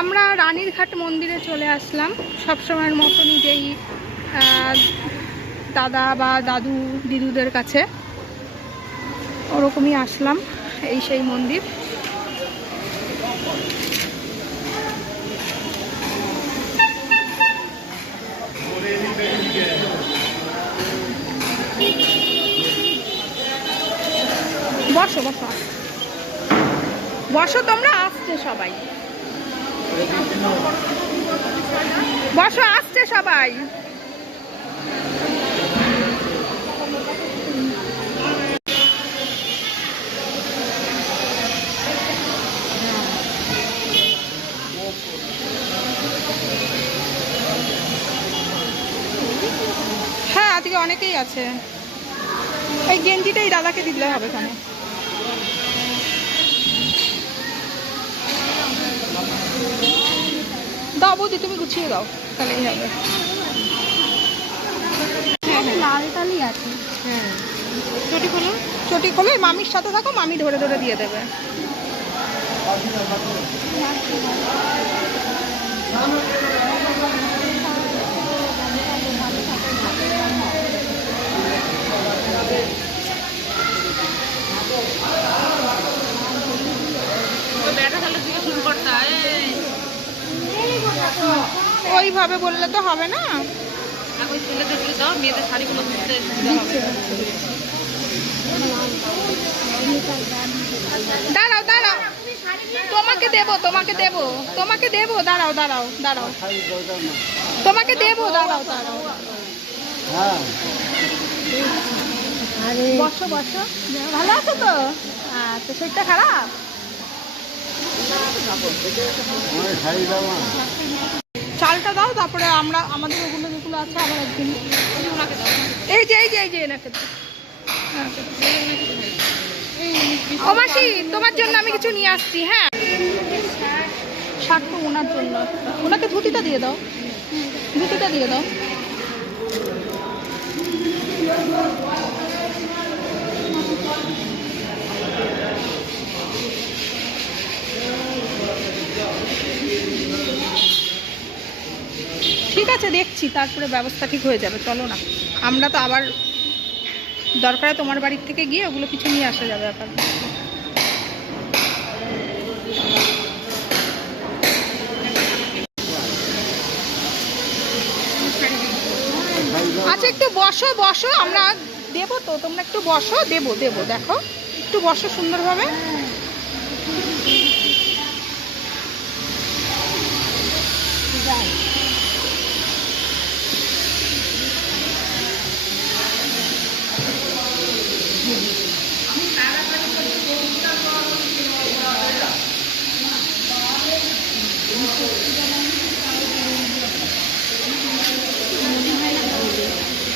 আমরা রানীরঘাট মন্দিরে চলে আসলাম সবসময়ের মতনই, যেই দাদা বা দাদু দিদুদের কাছে ওরকমই আসলাম। এই সেই মন্দির। বসো বসো বসো, তোমরা আসছে সবাই, বসো, আসছে সবাই। হ্যাঁ, আজকে অনেকেই আছে। এই গেঞ্জিটাই দাদাকে দিলে হবে এখানে। দাও বৌদি, তুমি গুছিয়ে দাও, তাহলেই হবে। লাল কালি আছে। হ্যাঁ, চটি খোলো, চটি খোলো। মামির সাথে থাকো, মামি ধরে ধরে দিয়ে দেবে। ওইভাবে বললে তো হবে না। দাঁড়াও দাঁড়াও, তোমাকে দেবো, তোমাকে দেবো, তোমাকে দেবো। দাঁড়াও দাঁড়াও দাঁড়াও, তোমাকে দেবো। দাঁড়াও দাঁড়াও, বসো বসো। ভালো আছো তো? আচ্ছা, শরীরটা খারাপ? চালটা দাও, তারপরে আমরা আমাদের ওগুলো যেগুলো আছে আবার একদিন। এই যে এই যে এই যে এনাকে দাও। ও মাসি, তোমার জন্য আমি কিছু নিয়ে আসছি। হ্যাঁ, শার্ট তো ওনার জন্য। ওনাকে ধুতিটা দিয়ে দাও, ধুতিটা দিয়ে দাও। ঠিক আছে, দেখছি, তারপরে ব্যবস্থা ঠিক হয়ে যাবে। চলো না, আমরা তো আবার দরকারে তোমার বাড়ির থেকে গিয়ে ওগুলো কিছু নিয়ে আসা যাবে ব্যাপার। আচ্ছা, একটু বসো বসো, আমরা দেবো তো, তোমরা একটু বসো। দেবো দেবো, দেখো একটু বসো সুন্দরভাবে।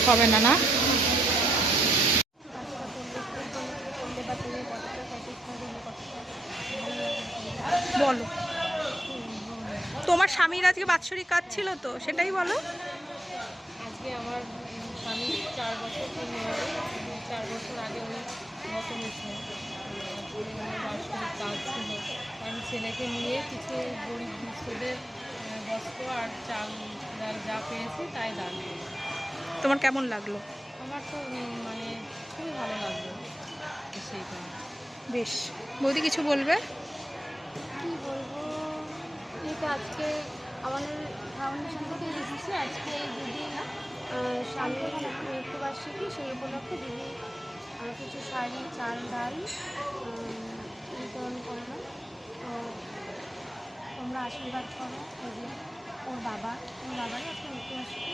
হবে না না? বলো, তোমার স্বামীর আজকে বাৎসরিক কাজ ছিল তো, সেটাই বলো। আজকে আমার স্বামী 4 বছর পূর্ণ হবে। 4 বছর আগে উনি গত হয়েছে। বাৎসরিক কাজ ছিল। আমি ছেলেকে নিয়ে কিছু গরিব দুস্থদের বস্ত্র আর চাল ডাল যা পেয়েছি তাই দান করি। তোমার কেমন লাগলো? আমার তো মানে খুবই ভালো লাগলো সেইটা। বেশ, বৌদি কিছু বলবে? কী বলবো, এটা আজকে আমাদের ফাউন্ডেশন থেকে এসেছি। আজকে দিদি স্বামীর মৃত্যুবার্ষিকী, সেই উপলক্ষে দিদি কিছু শাড়ি, চাল, ডাল বিতরণ করলো। তো তোমরা আশীর্বাদ করো। এই যে ওর বাবারই আজকে মৃত্যুবার্ষিকী,